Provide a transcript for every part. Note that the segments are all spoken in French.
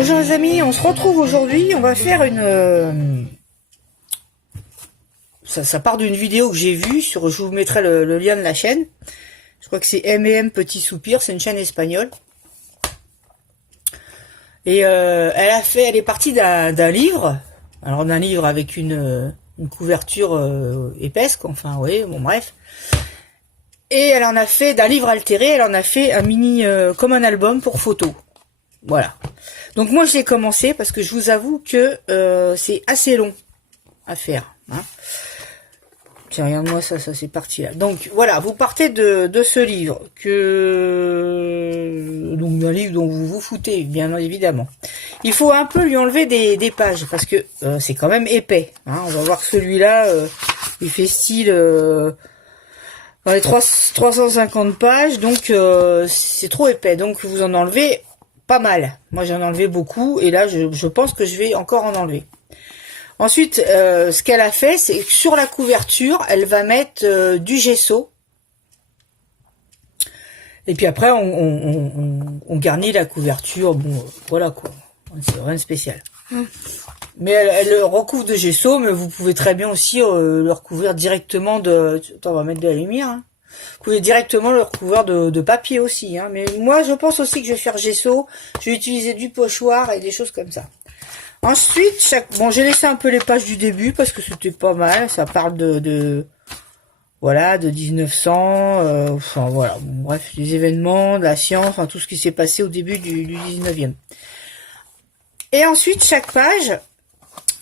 Bonjour les amis, on se retrouve aujourd'hui, on va faire une... Ça part d'une vidéo que j'ai vue, je vous mettrai le lien de la chaîne. Je crois que c'est M&M Petit Soupir, c'est une chaîne espagnole. Et elle est partie d'un livre, alors d'un livre avec une couverture épaisse, quoi. Enfin oui, bon bref. Et elle en a fait, d'un livre altéré, elle en a fait un mini, comme un album pour photos. Voilà. Donc moi je l'ai commencé parce que je vous avoue que c'est assez long à faire. Hein. Tiens, regarde-moi ça c'est parti là. Donc voilà, vous partez de ce livre, donc d'un livre dont vous vous foutez, bien évidemment. Il faut un peu lui enlever des pages, parce que c'est quand même épais. Hein. On va voir que celui-là, il fait style... dans les 350 pages, donc c'est trop épais. Donc vous en enlevez pas mal. Moi j'en ai enlevé beaucoup, et là je pense que je vais encore en enlever. Ensuite, ce qu'elle a fait, c'est que sur la couverture, elle va mettre du gesso. Et puis après, on garnit la couverture. Bon, voilà quoi. C'est rien de spécial. Mais elle recouvre de gesso, mais vous pouvez très bien aussi le recouvrir directement de... Attends, on va mettre de la lumière. Hein. Vous pouvez directement le recouvrir de papier aussi. Hein. Mais moi, je pense aussi que je vais faire gesso. Je vais utiliser du pochoir et des choses comme ça. Ensuite, bon, j'ai laissé un peu les pages du début parce que c'était pas mal. Ça parle voilà, de 1900, enfin voilà, bon, bref, les événements, de la science, enfin tout ce qui s'est passé au début du 19e. Et ensuite, chaque page,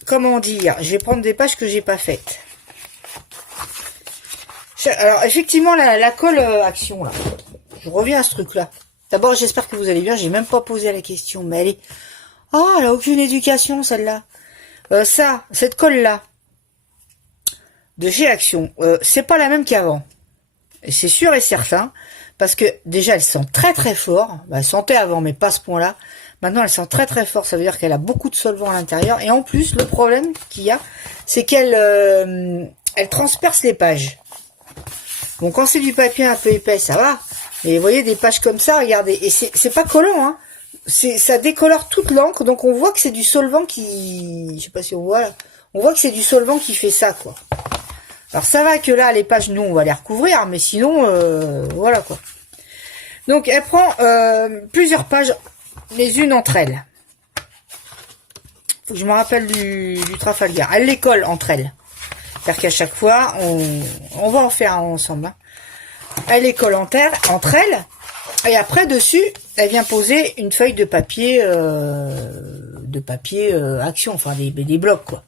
comment dire, je vais prendre des pages que j'ai pas faites. Alors, effectivement, la colle action, là, je reviens à ce truc-là. D'abord, j'espère que vous allez bien, j'ai même pas posé la question, mais elle est... Oh, elle a aucune éducation, celle-là. Cette colle-là, de chez Action, c'est pas la même qu'avant. Et c'est sûr et certain, parce que déjà, elle sent très très fort. Bah, elle sentait avant, mais pas à ce point-là. Maintenant, elle sent très très fort, ça veut dire qu'elle a beaucoup de solvant à l'intérieur. Et en plus, le problème qu'il y a, c'est qu'elle elle transperce les pages. Bon, quand c'est du papier un peu épais, ça va. Mais vous voyez, des pages comme ça, regardez. Et c'est pas collant, hein. Ça décolore toute l'encre, donc on voit que c'est du solvant qui... Je sais pas si on voit là. On voit que c'est du solvant qui fait ça, quoi. Alors ça va que là, les pages, nous, on va les recouvrir, mais sinon, voilà, quoi. Donc, elle prend plusieurs pages, les unes entre elles. Faut que je me rappelle du Trafalgar. Elle les colle entre elles. C'est-à-dire qu'à chaque fois, on va en faire un ensemble. Hein. Elle les colle entre elles. Et après, dessus, elle vient poser une feuille de papier, action, enfin des blocs, quoi.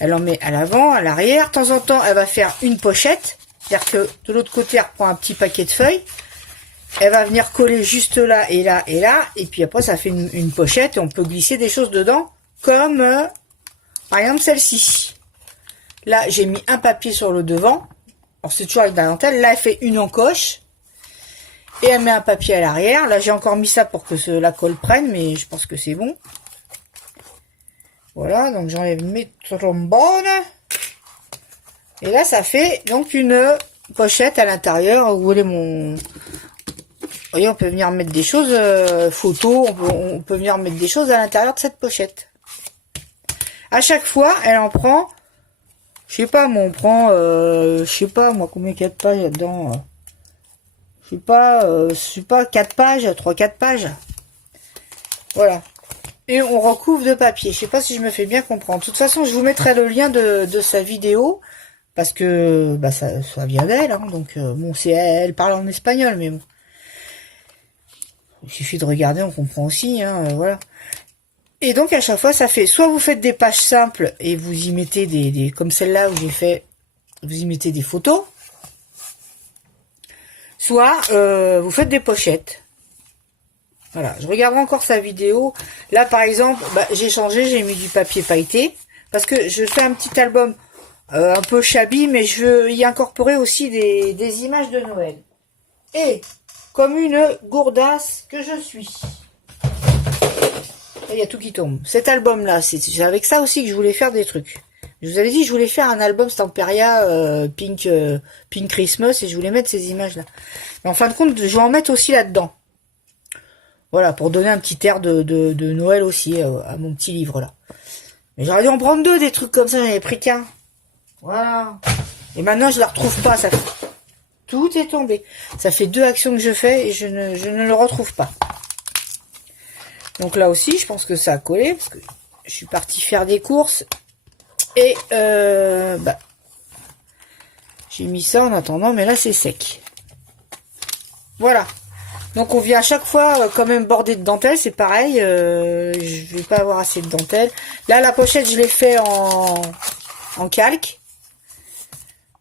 Elle en met à l'avant, à l'arrière. De temps en temps, elle va faire une pochette. C'est-à-dire que de l'autre côté, elle reprend un petit paquet de feuilles. Elle va venir coller juste là et là et là. Et puis après, ça fait une pochette et on peut glisser des choses dedans. Comme, par exemple, celle-ci. Là, j'ai mis un papier sur le devant. Alors, c'est toujours avec la dentelle. Là, elle fait une encoche. Et elle met un papier à l'arrière. Là, j'ai encore mis ça pour que la colle prenne, mais je pense que c'est bon. Voilà, donc j'enlève mes trombones. Et là, ça fait donc une pochette à l'intérieur. Vous voulez mon... Vous voyez, on peut venir mettre des choses, photos. On peut venir mettre des choses à l'intérieur de cette pochette. À chaque fois, elle en prend... Je sais pas, moi, on prend... je sais pas, moi, combien il y a de pages là-dedans je sais pas, 4 pages, 3-4 pages. Voilà. Et on recouvre de papier. Je sais pas si je me fais bien comprendre. De toute façon, je vous mettrai le lien de sa vidéo. Parce que bah, ça vient d'elle. Hein, donc, bon, elle parle en espagnol, mais bon. Il suffit de regarder, on comprend aussi. Hein, voilà. Et donc, à chaque fois, ça fait... Soit vous faites des pages simples et vous y mettez comme celle-là où j'ai fait... Vous y mettez des photos. Soit vous faites des pochettes. Voilà, je regarderai encore sa vidéo. Là, par exemple, bah, j'ai changé, j'ai mis du papier pailleté. Parce que je fais un petit album un peu shabby, mais je veux y incorporer aussi des images de Noël. Et, comme une gourdasse que je suis. Il y a tout qui tombe. Cet album-là, c'est avec ça aussi que je voulais faire des trucs. Je vous avais dit, je voulais faire un album Stamperia Pink Christmas et je voulais mettre ces images-là. Mais en fin de compte, je vais en mettre aussi là-dedans. Voilà, pour donner un petit air de Noël aussi à mon petit livre là. Mais j'aurais dû en prendre 2 des trucs comme ça, j'en ai pris qu'un. Voilà. Et maintenant je la retrouve pas, ça. Tout est tombé. Ça fait 2 actions que je fais et je ne le retrouve pas. Donc là aussi, je pense que ça a collé parce que je suis partie faire des courses et j'ai mis ça en attendant, mais là c'est sec. Voilà. Donc on vient à chaque fois quand même border de dentelle, c'est pareil. Je vais pas avoir assez de dentelle. Là la pochette je l'ai fait en calque.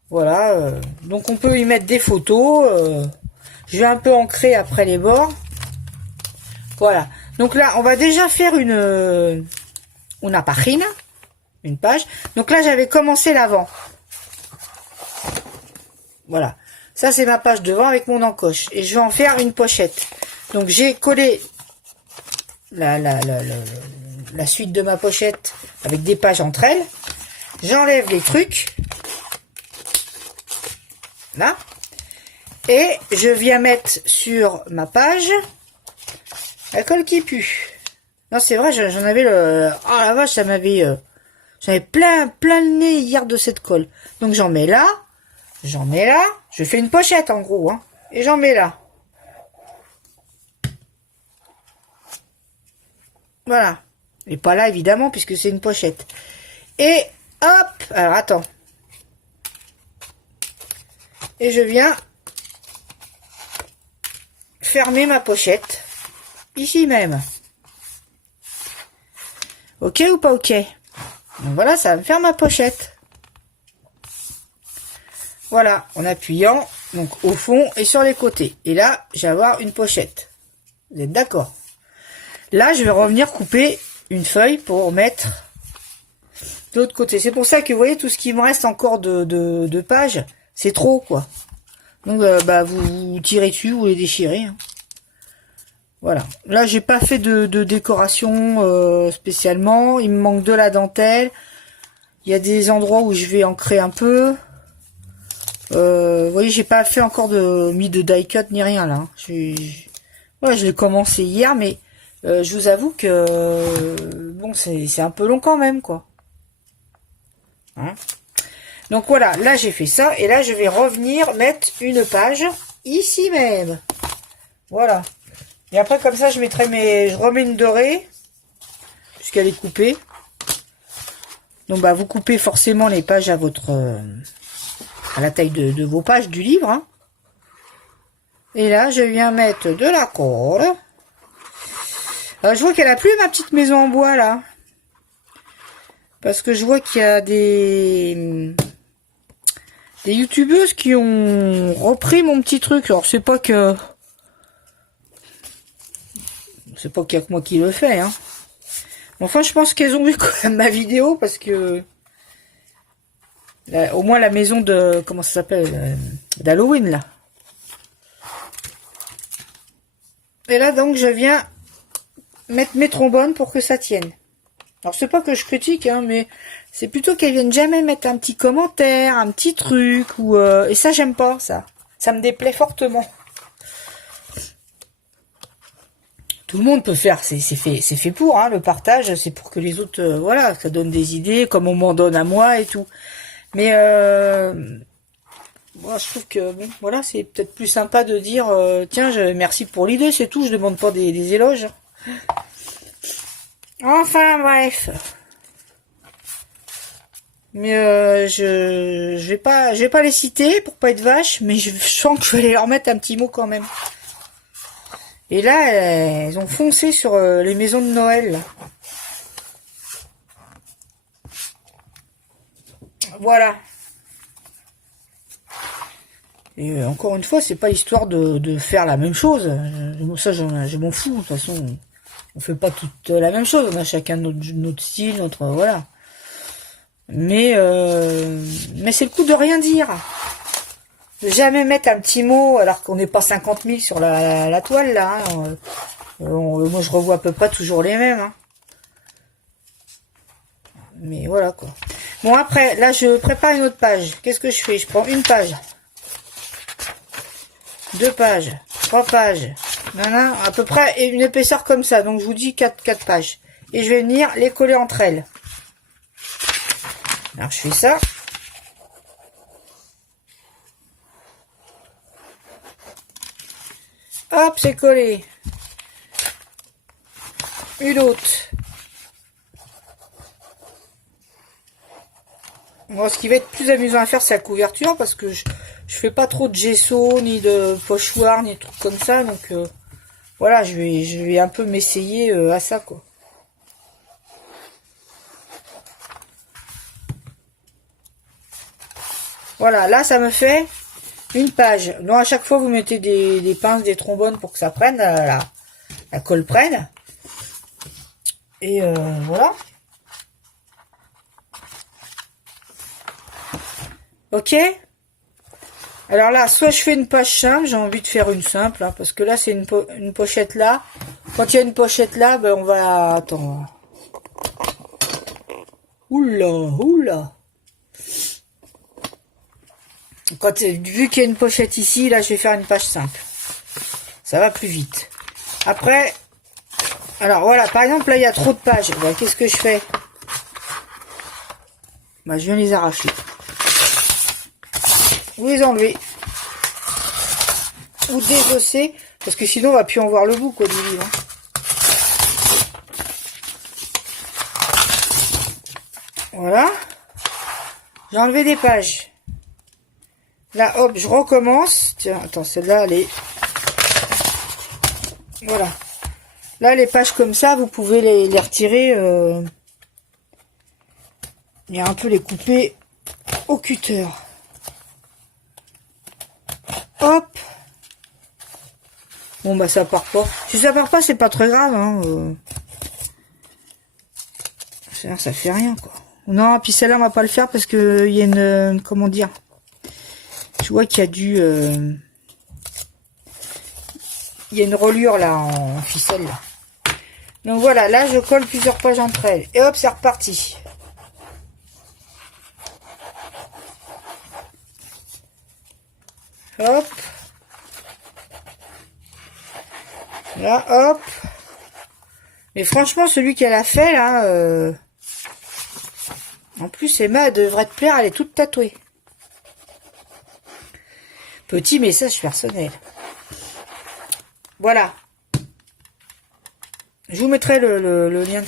Voilà. Donc on peut y mettre des photos. Je vais un peu ancrer après les bords. Voilà. Donc là on va déjà faire une pagina, une page. Donc là j'avais commencé l'avant. Voilà. Ça, c'est ma page devant avec mon encoche. Et je vais en faire une pochette. Donc, j'ai collé la suite de ma pochette avec des pages entre elles. J'enlève les trucs. Là. Et je viens mettre sur ma page la colle qui pue. Non, c'est vrai, j'en avais le... Oh la vache, ça m'avait... J'avais plein le nez hier de cette colle. Donc, j'en mets là. J'en mets là, je fais une pochette en gros, hein, et j'en mets là. Voilà. Et pas là évidemment puisque c'est une pochette. Et hop, alors attends. Et je viens fermer ma pochette. Ici même. Ok ou pas ok? Donc voilà, ça va me faire ma pochette. Voilà, en appuyant, donc au fond et sur les côtés. Et là, je vais avoir une pochette. Vous êtes d'accord? Là, je vais revenir couper une feuille pour mettre de l'autre côté. C'est pour ça que vous voyez, tout ce qui me reste encore de pages, c'est trop, quoi. Donc, vous tirez dessus, vous les déchirez. Hein. Voilà. Là, j'ai pas fait de décoration spécialement. Il me manque de la dentelle. Il y a des endroits où je vais ancrer un peu. Vous voyez, j'ai pas fait encore mis de die cut ni rien là. Ouais, je l'ai commencé hier, mais je vous avoue que bon, c'est un peu long quand même, quoi. Hein, donc voilà, là j'ai fait ça et là je vais revenir mettre une page ici même. Voilà. Et après comme ça, je remets une dorée puisqu'elle est coupée. Donc vous coupez forcément les pages à à la taille de vos pages du livre. Hein. Et là, je viens mettre de la colle. Je vois qu'elle a plus ma petite maison en bois, là. Parce que je vois qu'il y a des youtubeuses qui ont repris mon petit truc. Alors, c'est pas qu'il y a que moi qui le fais. Hein. Enfin, je pense qu'elles ont vu quand même ma vidéo parce que... au moins la maison de... Comment ça s'appelle d'Halloween, là. Et là, donc, je viens mettre mes trombones pour que ça tienne. Alors, c'est pas que je critique, hein, mais c'est plutôt qu'elles viennent jamais mettre un petit commentaire, un petit truc, ou... et ça, j'aime pas, ça. Ça me déplaît fortement. Tout le monde peut faire, c'est fait pour, hein, le partage, c'est pour que les autres, voilà, ça donne des idées, comme on m'en donne à moi et tout. Mais moi, je trouve que bon, voilà, c'est peut-être plus sympa de dire tiens, merci pour l'idée, c'est tout, je demande pas des éloges. Enfin bref. Mais je vais pas les citer pour pas être vache, mais je sens que je vais leur mettre un petit mot quand même. Et là, elles ont foncé sur les maisons de Noël. Là. Voilà. Et encore une fois, c'est pas histoire de faire la même chose. Ça, je m'en fous. De toute façon, on fait pas toute la même chose. On a chacun notre style, notre voilà. Mais c'est le coup de rien dire. De jamais mettre un petit mot alors qu'on n'est pas 50 000 sur la toile là. Hein. Moi, je revois à peu près toujours les mêmes. Hein. Mais voilà quoi. Bon après, là je prépare une autre page. Qu'est-ce que je fais? Je prends une page, 2 pages, 3 pages, Voilà, à peu près une épaisseur comme ça. Donc je vous dis 4 pages. Et je vais venir les coller entre elles. Alors je fais ça. Hop, c'est collé. Une autre. Moi, ce qui va être plus amusant à faire, c'est la couverture, parce que je fais pas trop de gesso, ni de pochoir, ni de trucs comme ça. Donc voilà, je vais un peu m'essayer à ça, quoi. Voilà, là, ça me fait une page. Donc, à chaque fois, vous mettez des pinces, des trombones pour que ça prenne, la colle prenne. Et voilà. Ok. Alors là, soit je fais une page simple, j'ai envie de faire une simple, hein, parce que là, c'est une pochette là. Quand il y a une pochette là, ben on va... Attends. Oula, oula. Vu qu'il y a une pochette ici, là, je vais faire une page simple. Ça va plus vite. Après, alors voilà, par exemple, là, il y a trop de pages. Ben, qu'est-ce que je fais? Ben, je viens les arracher. Ou les enlever. Ou désosser. Parce que sinon, on va plus en voir le bout, quoi, du livre. Voilà. J'ai enlevé des pages. Là, hop, je recommence. Tiens, attends, celle-là, elle est... Voilà. Là, les pages comme ça, vous pouvez les retirer. Et un peu les couper au cutter. Hop. Bon, bah, ça part pas. Si ça part pas, c'est pas très grave, hein. Ça fait rien, quoi. Non, puis celle-là, on va pas le faire parce que il y a une... comment dire? Je vois qu'il y a il y a une reliure, là, en ficelle, là. Donc, voilà. Là, je colle plusieurs pages entre elles. Et hop, c'est reparti. Hop. Là, hop. Mais franchement, celui qu'elle a fait, là... En plus, Emma, elle devrait te plaire, elle est toute tatouée. Petit message personnel. Voilà. Je vous mettrai le lien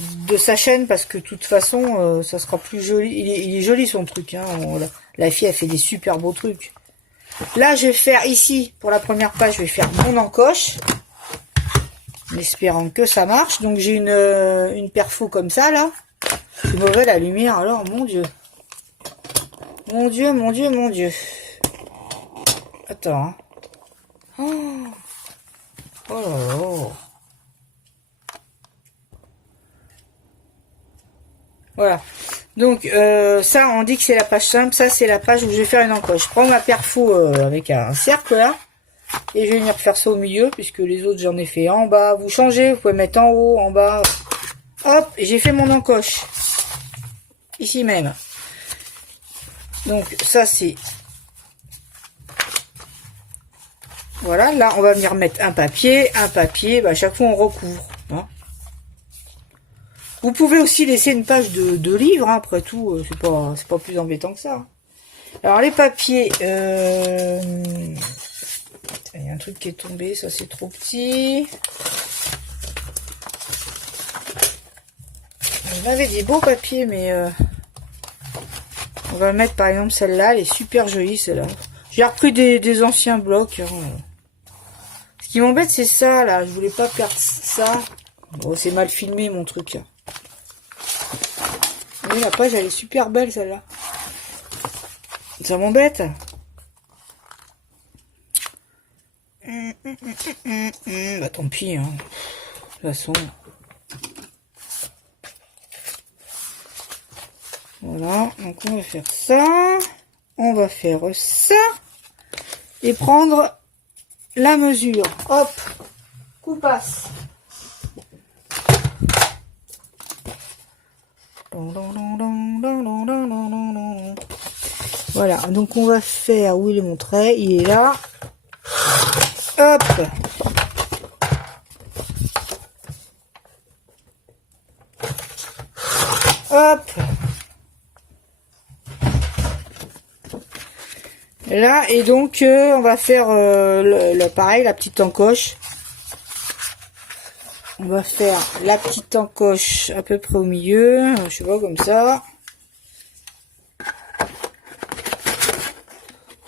de sa chaîne, parce que de toute façon, ça sera plus joli. Il est joli, son truc. Hein. La fille, elle fait des super beaux trucs. Là, je vais faire ici, pour la première page, je vais faire mon encoche. En espérant que ça marche. Donc, j'ai une perfo comme ça, là. C'est mauvais, la lumière, alors, mon Dieu. Mon Dieu, mon Dieu, mon Dieu. Attends. Hein. Oh. Oh là là. Voilà. Donc, ça, on dit que c'est la page simple. Ça, c'est la page où je vais faire une encoche. Je prends ma perfo avec un cercle, là. Et je vais venir faire ça au milieu, puisque les autres, j'en ai fait en bas. Vous changez, vous pouvez mettre en haut, en bas. Hop, et j'ai fait mon encoche. Ici même. Donc, ça, c'est... Voilà, là, on va venir mettre un papier. Bah, à chaque fois, on recouvre. Hein. Vous pouvez aussi laisser une page de livre, hein, après tout. C'est pas plus embêtant que ça. Hein. Alors, les papiers... Il y a un truc qui est tombé, ça, c'est trop petit. On avait des beaux papiers, mais... on va mettre, par exemple, celle-là. Elle est super jolie, celle-là. J'ai repris des anciens blocs. Hein. Ce qui m'embête, c'est ça, là. Je voulais pas perdre ça. Bon, c'est mal filmé, mon truc. Mais la page, elle est super belle, celle-là. Ça m'embête. Bah, tant pis, hein. De toute façon. Voilà. Donc, on va faire ça. On va faire ça. Et prendre la mesure. Hop. Coupasse. Voilà, donc on va faire, où il est mon trait, il est là. Hop. Hop. Là, et donc, on va faire pareil, la petite encoche. On va faire la petite encoche à peu près au milieu. Je sais pas, comme ça.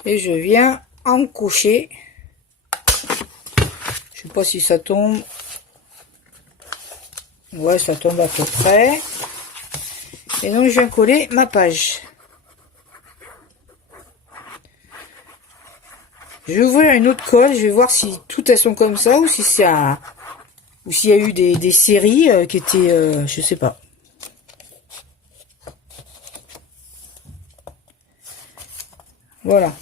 Et je viens encocher. Je sais pas si ça tombe. Ouais, ça tombe à peu près. Et donc, je viens coller ma page. Je vais ouvrir une autre colle. Je vais voir si toutes elles sont comme ça ou si c'est un... ou s'il y a eu des séries qui étaient... je sais pas. Voilà.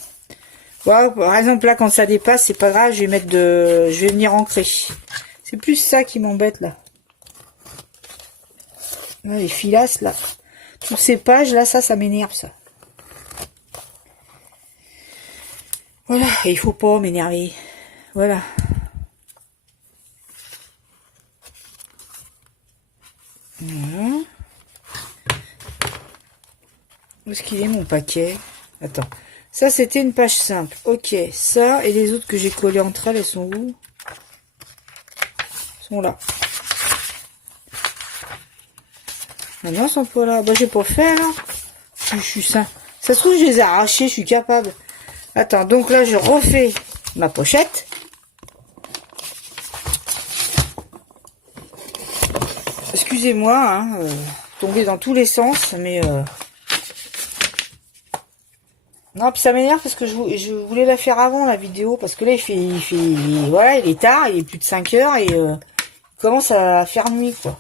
Voilà, par exemple, là, quand ça dépasse, c'est pas grave. Je vais mettre de... je vais venir ancrer. C'est plus ça qui m'embête, là. Là, les filasses, là. Toutes ces pages, là, ça m'énerve, ça. Voilà, et il faut pas m'énerver. Voilà. Voilà. Où est-ce qu'il est, mon paquet? Attends. Ça, c'était une page simple. Ok, ça, et les autres que j'ai collées entre elles, elles sont où? Elles sont là. Maintenant, elles sont pas là. Bah, j'ai pas fait, alors. Je suis sain. Ça se trouve, je les ai arrachées, je suis capable. Attends, donc là, je refais ma pochette. Excusez-moi, hein, tomber dans tous les sens, mais... Non, puis ça m'énerve parce que je voulais la faire avant, la vidéo, parce que là, voilà, il est tard, il est plus de 5 heures, et il commence à faire nuit, quoi.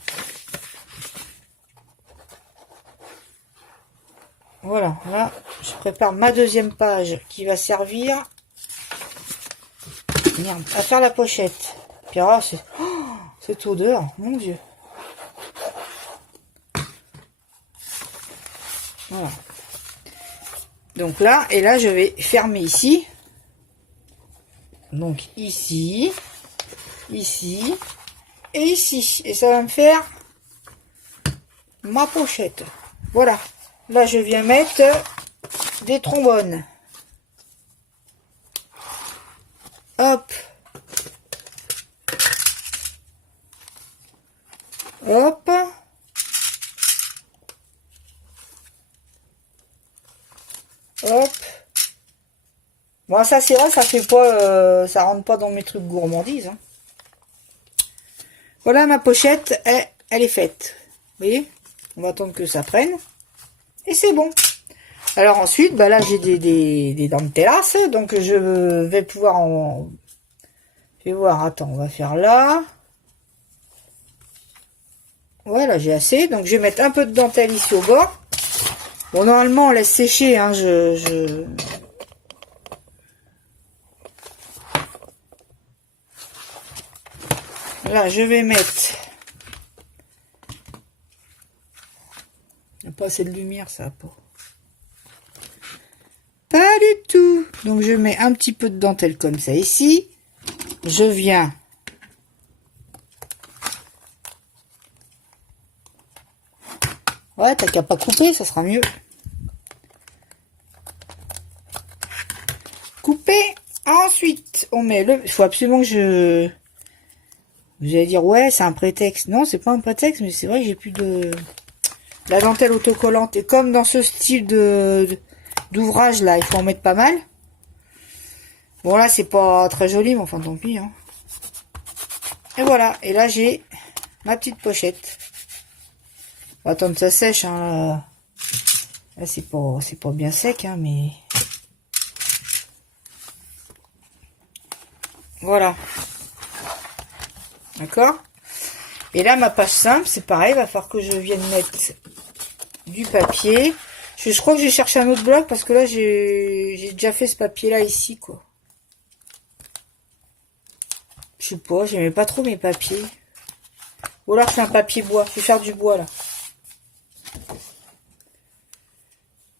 Voilà, là, je prépare ma deuxième page qui va servir merde, à faire la pochette. Puis alors, cette odeur, mon Dieu. Voilà. Donc là, et là, je vais fermer ici. Donc ici, ici et ici. Et ça va me faire ma pochette. Voilà. Là, je viens mettre des trombones. Hop. Hop. Hop. Bon, ça, c'est vrai, ça fait pas, ça rentre pas dans mes trucs gourmandises. Hein. Voilà, ma pochette, elle est faite. Vous voyez? On va attendre que ça prenne. Et c'est bon. Alors ensuite, bah là, j'ai des dentellas. Donc, je vais pouvoir en... Je vais voir, attends, on va faire là. Voilà, j'ai assez. Donc, je vais mettre un peu de dentelle ici au bord. Bon, normalement, on laisse sécher. Hein, Là, je vais mettre... Il n'y a pas assez de lumière, ça, pas. Pas du tout. Donc, je mets un petit peu de dentelle comme ça ici. Je viens... Ouais, t'as qu'à pas couper, ça sera mieux. Couper. Ensuite, on met le... Il faut absolument que je... Vous allez dire, ouais, c'est un prétexte. Non, c'est pas un prétexte, mais c'est vrai que j'ai plus de... La dentelle autocollante. Et comme dans ce style d'ouvrage, là, il faut en mettre pas mal. Bon, là, c'est pas très joli, mais enfin, tant pis. Hein. Et voilà. Et là, j'ai ma petite pochette. On va attendre que ça sèche. Hein. Là, c'est pas bien sec, hein, mais... Voilà. D'accord? Et là, ma page simple, c'est pareil. Il va falloir que je vienne mettre du papier. Je crois que je vais chercher un autre bloc parce que là, j'ai déjà fait ce papier-là ici, quoi. Je sais pas, j'aimais pas trop mes papiers. Ou alors, c'est un papier bois. Je vais faire du bois, là.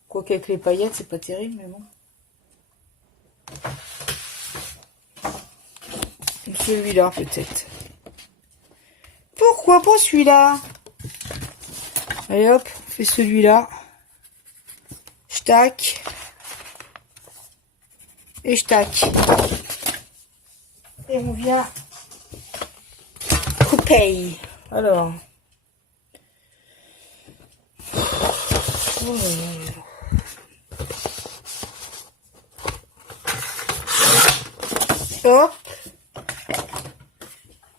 Quoi qu'avec les paillettes, c'est pas terrible, mais bon. celui-là, peut-être. Pourquoi pas celui-là? Allez hop, on fait celui-là. Je tac. Et je tac. Et on vient couper. Alors. Hop.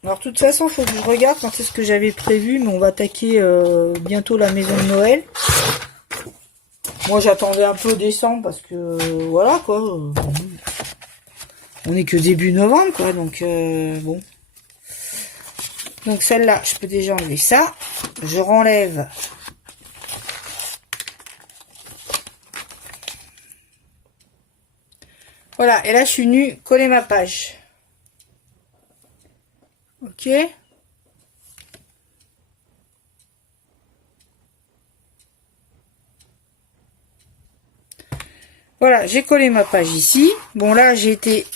Alors, de toute façon, il faut que je regarde quand c'est ce que j'avais prévu, mais on va attaquer bientôt la maison de Noël. Moi, j'attendais un peu décembre parce que, voilà, quoi. On est que début novembre, quoi, donc, bon. Donc, celle-là, je peux déjà enlever ça. Je renlève. Voilà, et là, je suis venue coller ma page. Ok. Voilà, j'ai collé ma page ici. Bon, là, j'ai été...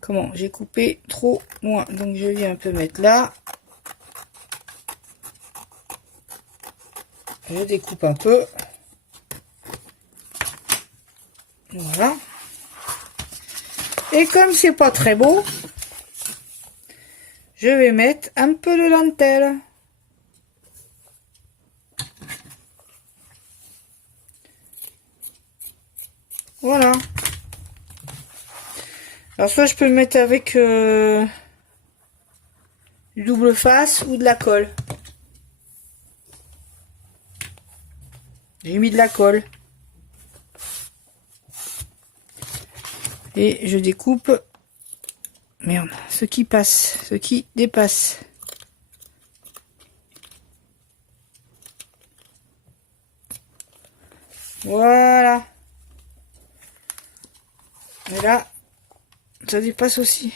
Comment? J'ai coupé trop loin. Donc, je viens un peu mettre là. Je découpe un peu. Voilà. Et comme c'est pas très beau, je vais mettre un peu de dentelle. Voilà. Alors soit je peux le mettre avec du double face ou de la colle. J'ai mis de la colle. Et je découpe, merde, ce qui passe, ce qui dépasse. Voilà. Et là, ça dépasse aussi.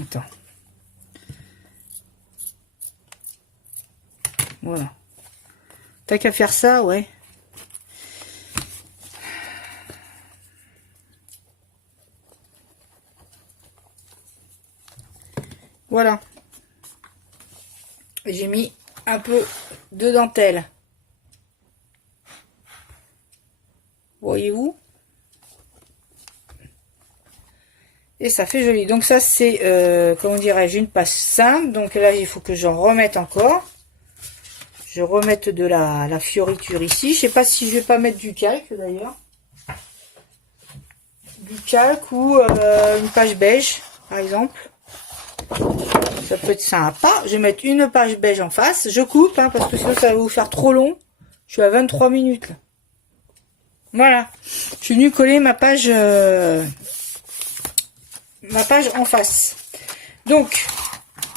Attends. Voilà. T'as qu'à faire ça, ouais. Voilà. J'ai mis un peu de dentelle. Voyez-vous? Et ça fait joli. Donc ça c'est, comment dirais-je, une page simple. Donc là il faut que j'en remette encore. Je remette de la fioriture ici. Je sais pas si je vais pas mettre du calque d'ailleurs. Du calque ou une page beige par exemple. Ça peut être sympa. Je vais mettre une page beige en face. Je coupe hein, parce que sinon ça va vous faire trop long. Je suis à 23 minutes là. Voilà. Je suis venue coller ma page en face. Donc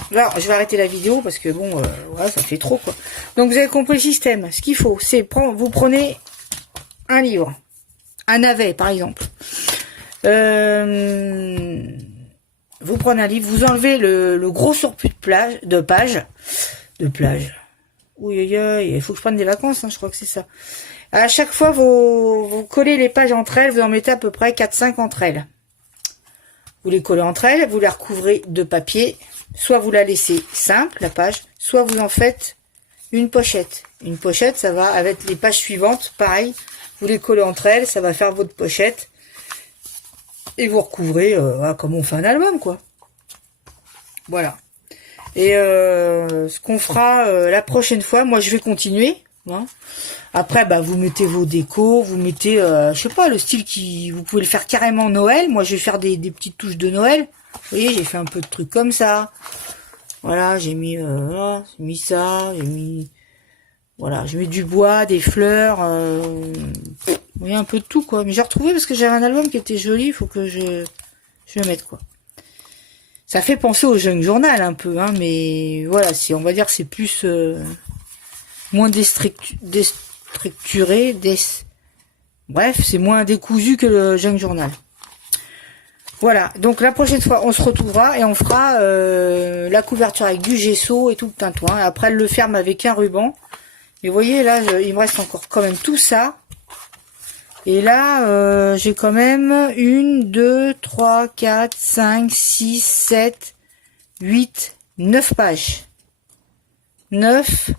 là, je vais arrêter la vidéo parce que bon, voilà, ça fait trop quoi. Donc vous avez compris le système. Ce qu'il faut, c'est vous prenez un livre, un navet par exemple. Vous prenez un livre, vous enlevez le gros surplus de plage. Oui, il faut que je prenne des vacances, hein, je crois que c'est ça. À chaque fois, vous collez les pages entre elles, vous en mettez à peu près 4-5 entre elles. Vous les collez entre elles, vous la recouvrez de papier. Soit vous la laissez simple, la page, soit vous en faites une pochette. Une pochette, ça va avec les pages suivantes, pareil. Vous les collez entre elles, ça va faire votre pochette. Et vous recouvrez comme on fait un album, quoi. Voilà. Et ce qu'on fera la prochaine fois, moi je vais continuer. Hein. Après, bah vous mettez vos décos, vous mettez, je sais pas, le style qui, vous pouvez le faire carrément Noël. Moi je vais faire des petites touches de Noël. Vous voyez, j'ai fait un peu de trucs comme ça. Voilà, j'ai mis ça, j'ai mis, voilà, j'ai mis du bois, des fleurs, vous voyez, un peu de tout quoi. Mais j'ai retrouvé parce que j'avais un album qui était joli, il faut que je le mette quoi. Ça fait penser au Junk Journal un peu, hein, mais voilà, on va dire que c'est plus moins déstructuré, bref, c'est moins décousu que le Junk Journal. Voilà, donc la prochaine fois, on se retrouvera et on fera la couverture avec du gesso et tout le tintouin. Après, elle le ferme avec un ruban. Et vous voyez, là, il me reste encore quand même tout ça. Et là, j'ai quand même 1, 2, 3, 4, 5, 6, 7, 8, 9 pages. 9,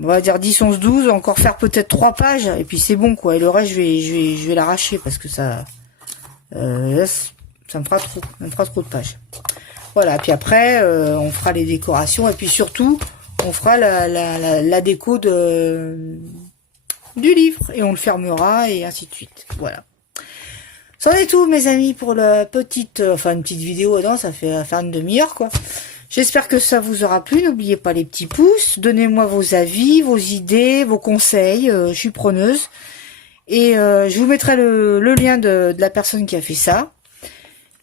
on va dire 10, 11, 12, encore faire peut-être 3 pages, et puis c'est bon, quoi. Et le reste, je vais l'arracher, parce que ça, là, ça me fera trop de pages. Voilà, puis après, on fera les décorations, et puis surtout, on fera la déco du livre, et on le fermera, et ainsi de suite. Voilà. C'en est tout, mes amis, pour la petite, une petite vidéo. Non, ça fait faire une demi-heure, quoi. J'espère que ça vous aura plu. N'oubliez pas les petits pouces. Donnez-moi vos avis, vos idées, vos conseils. Je suis preneuse. Et je vous mettrai le lien de la personne qui a fait ça.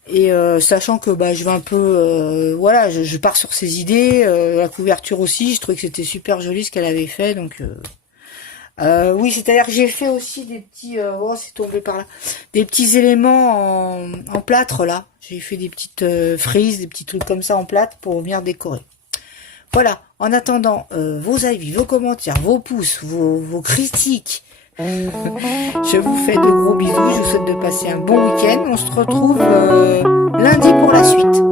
Et sachant que je vais un peu... voilà, je pars sur ses idées. La couverture aussi, je trouvais que c'était super joli ce qu'elle avait fait. Donc... oui, c'est-à-dire que j'ai fait aussi des petits... oh, c'est tombé par là. Des petits éléments en plâtre, là. J'ai fait des petites frises, des petits trucs comme ça en plâtre pour venir décorer. Voilà. En attendant, vos avis, vos commentaires, vos pouces, vos critiques. Je vous fais de gros bisous. Je vous souhaite de passer un bon week-end. On se retrouve lundi pour la suite.